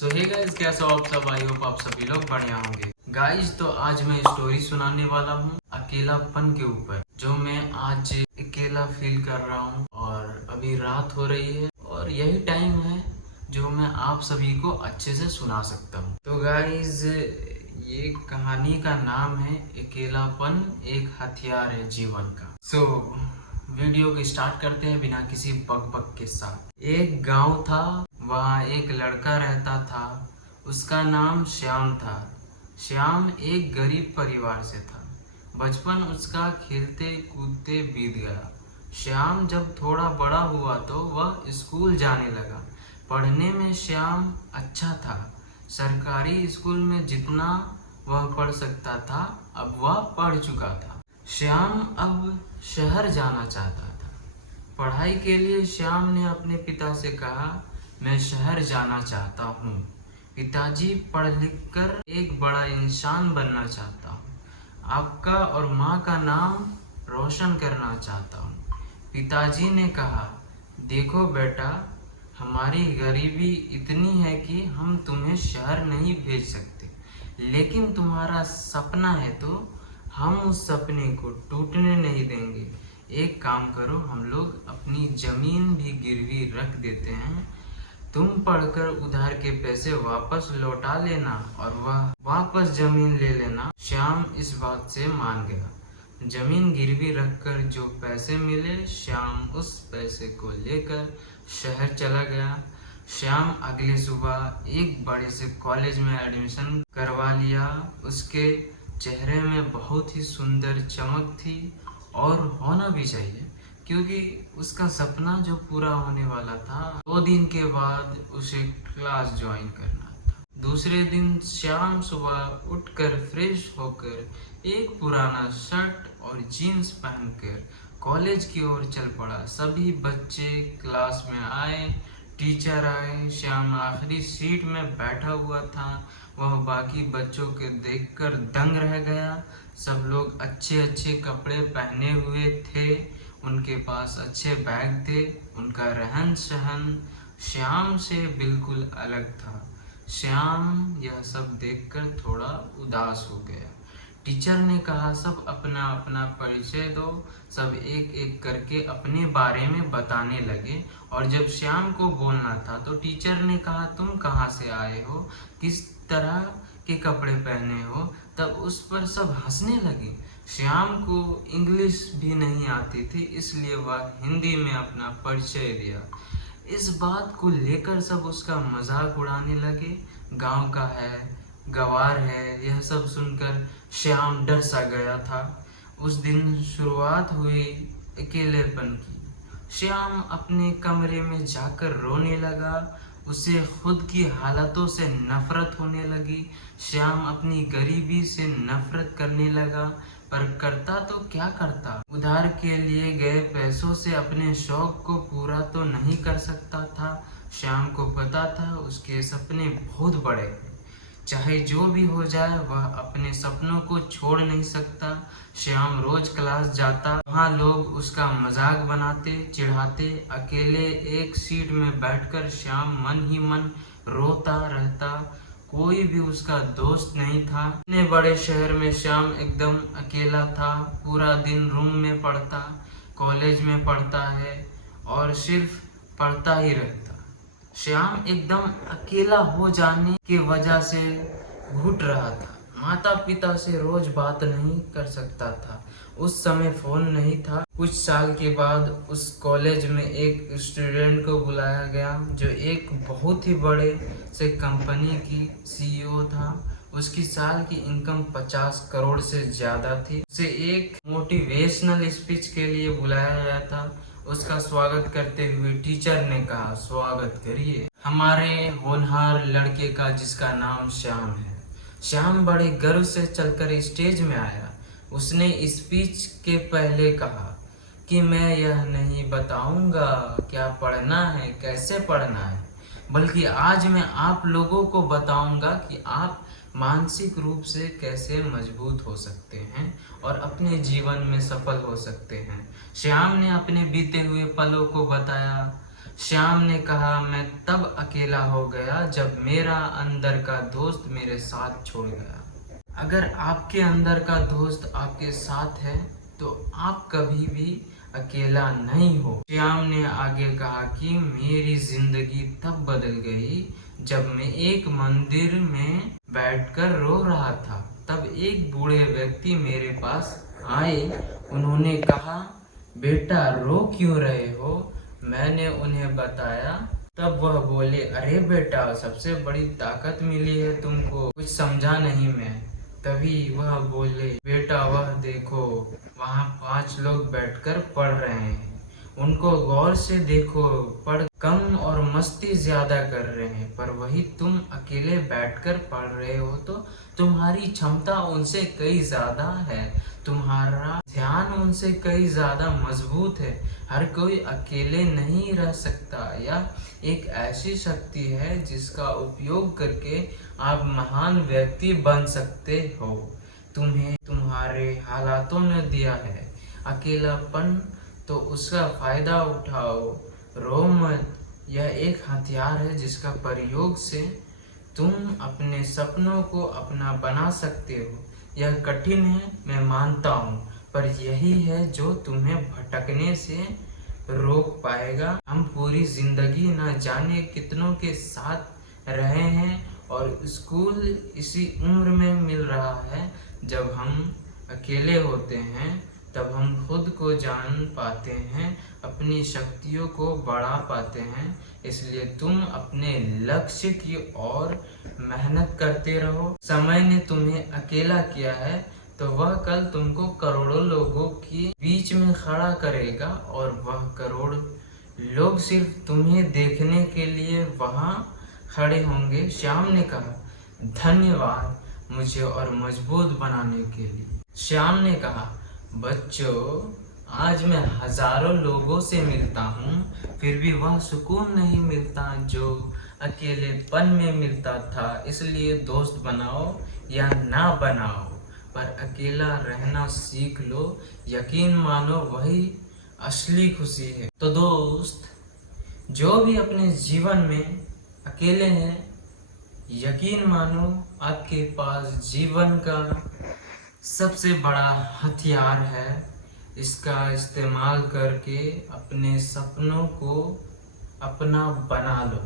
सो hey guys, कैसे हो आप सब? आई होप आप सभी लोग बढ़िया होंगे। गाइस, तो आज मैं स्टोरी सुनाने वाला हूँ अकेलापन के ऊपर, जो मैं आज अकेला फील कर रहा हूँ। और अभी रात हो रही है और यही टाइम है जो मैं आप सभी को अच्छे से सुना सकता हूँ। तो गाइस, ये कहानी का नाम है अकेलापन एक हथियार है जीवन का। सो वीडियो को स्टार्ट करते हैं बिना किसी बक के साथ। एक गांव था, वहाँ एक लड़का रहता था। उसका नाम श्याम था। श्याम एक गरीब परिवार से था। बचपन उसका खेलते कूदते बीत गया। श्याम जब थोड़ा बड़ा हुआ तो वह स्कूल जाने लगा। पढ़ने में श्याम अच्छा था। सरकारी स्कूल में जितना वह पढ़ सकता था अब वह पढ़ चुका था। श्याम अब शहर जाना चाहता था। पढ़ाई के लिए श्याम ने अपने पिता से कहा, मैं शहर जाना चाहता हूँ पिताजी, पढ़ लिख कर एक बड़ा इंसान बनना चाहता हूँ, आपका और माँ का नाम रोशन करना चाहता हूँ। पिताजी ने कहा, देखो बेटा, हमारी गरीबी इतनी है कि हम तुम्हें शहर नहीं भेज सकते, लेकिन तुम्हारा सपना है तो हम उस सपने को टूटने नहीं देंगे। एक काम करो, हम लोग अपनी जमीन भी गिरवी रख देते हैं, तुम पढ़कर उधार के पैसे वापस लौटा लेना और वह वापस जमीन ले लेना। श्याम इस बात से मान गया। जमीन गिरवी रखकर जो पैसे मिले, श्याम उस पैसे को लेकर शहर चला गया। श्याम अगली सुबह एक बड़े से कॉलेज में एडमिशन करवा लिया। उसके चेहरे में बहुत ही सुंदर चमक थी और होना भी चाहिए, क्योंकि उसका सपना जो पूरा होने वाला था। 2 दिन के बाद उसे क्लास ज्वाइन करना था। दूसरे दिन श्याम सुबह उठकर फ्रेश होकर एक पुराना शर्ट और जीन्स पहनकर कॉलेज की ओर चल पड़ा। सभी बच्चे क्लास में आए, टीचर आए। श्याम आखिरी सीट में बैठा हुआ था। वह बाकी बच्चों के देखकर दंग रह गया। सब लोग अच्छे अच्छे कपड़े पहने हुए थे, उनके पास अच्छे बैग थे। उनका रहन सहन श्याम से बिल्कुल अलग था। श्याम यह सब देखकर थोड़ा उदास हो गया। टीचर ने कहा, सब अपना अपना परिचय दो। सब एक एक करके अपने बारे में बताने लगे। और जब श्याम को बोलना था तो टीचर ने कहा, तुम कहाँ से आए हो, किस तरह के कपड़े पहने हो। तब उस पर सब हंसने लगे। श्याम को इंग्लिश भी नहीं आती थी, इसलिए वह हिंदी में अपना परिचय दिया। इस बात को लेकर सब उसका मजाक उड़ाने लगे। गांव का है, गंवार है, यह सब सुनकर श्याम डर सा गया था। उस दिन शुरुआत हुई अकेलेपन की। श्याम अपने कमरे में जाकर रोने लगा। उसे खुद की हालातों से नफरत होने लगी। श्याम अपनी गरीबी से नफरत करने लगा, पर करता तो क्या करता। उधार के लिए गए पैसों से अपने शौक को पूरा तो नहीं कर सकता था। श्याम को पता था उसके सपने बहुत बड़े हैं, चाहे जो भी हो जाए वह अपने सपनों को छोड़ नहीं सकता। श्याम रोज क्लास जाता, वहाँ लोग उसका मजाक बनाते, चिढ़ाते। अकेले एक सीट में बैठकर श्याम मन ही मन रोता रहता। कोई भी उसका दोस्त नहीं था। इतने बड़े शहर में श्याम एकदम अकेला था। पूरा दिन रूम में पढ़ता, कॉलेज में पढ़ता है और सिर्फ पढ़ता ही रहता। श्याम एकदम अकेला हो जाने की वजह से घुट रहा था। माता पिता से रोज बात नहीं कर सकता था। उस समय फोन नहीं था। कुछ साल के बाद उस कॉलेज में एक स्टूडेंट को बुलाया गया, जो एक बहुत ही बड़े से कंपनी की सीईओ था। उसकी साल की इनकम 50 करोड़ से ज़्यादा थी। उसे एक मोटिवेशनल स्पीच के लिए बुलाया गया था। उसका स्वागत करते हुए टीचर ने कहा, स्वागत करिए हमारे होनहार लड़के का जिसका नाम श्याम है। श्याम बड़े गर्व से चलकर स्टेज में आया। उसने स्पीच के पहले कहा कि मैं यह नहीं बताऊंगा क्या पढ़ना है, कैसे पढ़ना है, बल्कि आज मैं आप लोगों को बताऊंगा कि आप मानसिक रूप से कैसे मजबूत हो सकते हैं और अपने जीवन में सफल हो सकते हैं। श्याम ने अपने बीते हुए पलों को बताया। श्याम ने कहा, मैं तब अकेला हो गया जब मेरा अंदर का दोस्त मेरे साथ छोड़ गया। अगर आपके अंदर का दोस्त आपके साथ है तो आप कभी भी अकेला नहीं हो। श्याम ने आगे कहा कि मेरी जिंदगी तब बदल गई जब मैं एक मंदिर में बैठकर रो रहा था। तब एक बूढ़े व्यक्ति मेरे पास आए। उन्होंने कहा, बेटा रो क्यों रहे हो? मैंने उन्हें बताया। तब वह बोले, अरे बेटा, सबसे बड़ी ताकत मिली है तुमको, कुछ समझा नहीं मैं। तभी वह बोले, बेटा वह देखो, वहाँ 5 लोग बैठकर पढ़ रहे हैं, उनको गौर से देखो, पढ़ कम और मस्ती ज्यादा कर रहे हैं, पर वही तुम अकेले बैठकर पढ़ रहे हो तो तुम्हारी क्षमता उनसे कई ज्यादा है, तुम्हारा ध्यान उनसे कई ज्यादा मजबूत है। हर कोई अकेले नहीं रह सकता। यह एक ऐसी शक्ति है जिसका उपयोग करके आप महान व्यक्ति बन सकते हो। तुम्हें तुम्हारे हालातों ने दिया है अकेलापन, तो उसका फायदा उठाओ, रो मत। यह एक हथियार है जिसका प्रयोग से तुम अपने सपनों को अपना बना सकते हो। यह कठिन है, मैं मानता हूँ, पर यही है जो तुम्हें भटकने से रोक पाएगा। हम पूरी जिंदगी न जाने कितनों के साथ रहे हैं और स्कूल इसी उम्र में मिल रहा है। जब हम अकेले होते हैं तब हम खुद को जान पाते हैं, अपनी शक्तियों को बढ़ा पाते हैं। इसलिए तुम अपने लक्ष्य की ओर मेहनत करते रहो। समय ने तुम्हें अकेला किया है तो वह कल तुमको करोड़ों लोगों के बीच में खड़ा करेगा और वह करोड़ लोग सिर्फ तुम्हें देखने के लिए वहां खड़े होंगे। श्याम ने कहा, धन्यवाद मुझे और मजबूत बनाने के लिए। श्याम ने कहा, बच्चों, आज मैं हजारों लोगों से मिलता हूँ, फिर भी वह सुकून नहीं मिलता जो अकेलेपन में मिलता था। इसलिए दोस्त बनाओ या ना बनाओ, पर अकेला रहना सीख लो। यकीन मानो वही असली खुशी है। तो दोस्त, जो भी अपने जीवन में अकेले हैं, यकीन मानो आपके पास जीवन का सबसे बड़ा हथियार है। इसका इस्तेमाल करके अपने सपनों को अपना बना लो।